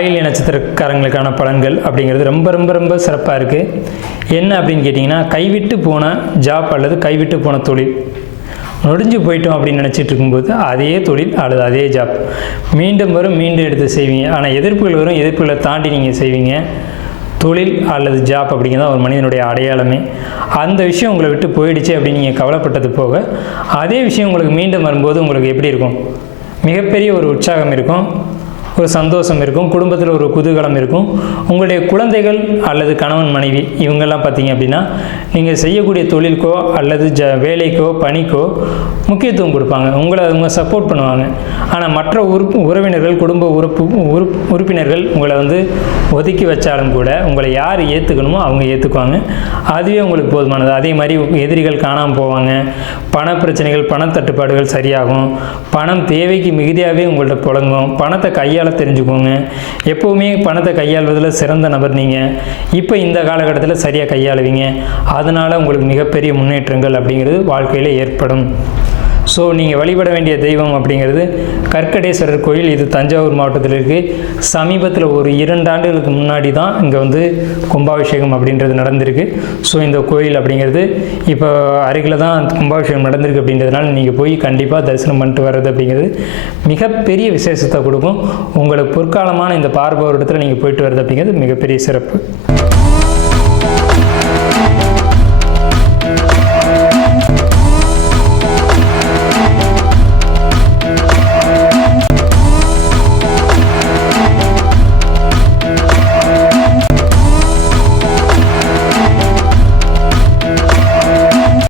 ஆயில்ய நட்சத்திரக்காரங்களுக்கான பலன்கள் அப்படிங்கிறது ரொம்ப ரொம்ப ரொம்ப சிறப்பாக இருக்குது. என்ன அப்படின்னு கேட்டிங்கன்னா, கைவிட்டு போன ஜாப் அல்லது கைவிட்டு போன தொழில் நொடிஞ்சு போயிட்டோம் அப்படின்னு நினச்சிட்டு இருக்கும்போது அதே தொழில் அல்லது அதே ஜாப் மீண்டும் வரும், மீண்டும் எடுத்து செய்வீங்க. ஆனால் எதிர்ப்புகள் வரும், எதிர்ப்புகளை தாண்டி நீங்கள் செய்வீங்க. தொழில் அல்லது ஜாப் அப்படிங்கிறது ஒரு மனிதனுடைய அடையாளமே. அந்த விஷயம் உங்களை விட்டு போயிடுச்சு அப்படின்னு நீங்கள் கவலைப்பட்டது போக அதே விஷயம் உங்களுக்கு மீண்டும் வரும்போது உங்களுக்கு எப்படி இருக்கும்? மிகப்பெரிய ஒரு உற்சாகம் இருக்கும், ஒரு சந்தோஷம் இருக்கும், குடும்பத்தில் ஒரு குதூகலம் இருக்கும். உங்களுடைய குழந்தைகள் அல்லது கணவன் மனைவி இவங்கெல்லாம் பார்த்தீங்க அப்படின்னா நீங்கள் செய்யக்கூடிய தொழிலுக்கோ அல்லது வேலைக்கோ பணிக்கோ முக்கியத்துவம் கொடுப்பாங்க, அவங்க சப்போர்ட் பண்ணுவாங்க. ஆனால் மற்ற உறவினர்கள், குடும்ப உறுப்பினர்கள் உங்களை ஒதுக்கி வச்சாலும் கூட உங்களை யார் ஏற்றுக்கணுமோ அவங்க ஏற்றுக்குவாங்க. அதுவே உங்களுக்கு போதுமானது. அதே மாதிரி எதிரிகள் காணாமல் போவாங்க, பண பிரச்சனைகள், பணத்தட்டுப்பாடுகள் சரியாகும், பணம் தேவைக்கு மிகுதியாகவே உங்கள்கிட்ட புழங்கும், பணத்தை கையாள தெரிஞ்சுக்கோங்க. எப்போவுமே பணத்தை கையாள்வதில் சிறந்த நபர் நீங்கள். இப்போ இந்த காலகட்டத்தில் சரியாக கையாளுவீங்க. அதனால் உங்களுக்கு மிகப்பெரிய முன்னேற்றங்கள் அப்படிங்கிறது வாழ்க்கையில் ஏற்படும். ஸோ நீங்கள் வழிபட வேண்டிய தெய்வம் அப்படிங்கிறது கற்கடேஸ்வரர் கோயில். இது தஞ்சாவூர் மாவட்டத்தில் இருக்குது. சமீபத்தில் ஒரு 2 ஆண்டுகளுக்கு முன்னாடி தான் இங்கே கும்பாபிஷேகம் அப்படின்றது நடந்திருக்கு. ஸோ இந்த கோயில் அப்படிங்கிறது இப்போ அருகில் தான் கும்பாபிஷேகம் நடந்திருக்கு. அப்படின்றதுனால நீங்கள் போய் கண்டிப்பாக தரிசனம் பண்ணிட்டு வர்றது அப்படிங்கிறது மிகப்பெரிய விசேஷத்தை கொடுக்கும். உங்களுக்கு பொற்காலமான இந்த பார்பவர் இடத்துல நீங்கள் போயிட்டு வர்றது அப்படிங்கிறது மிகப்பெரிய சிறப்பு.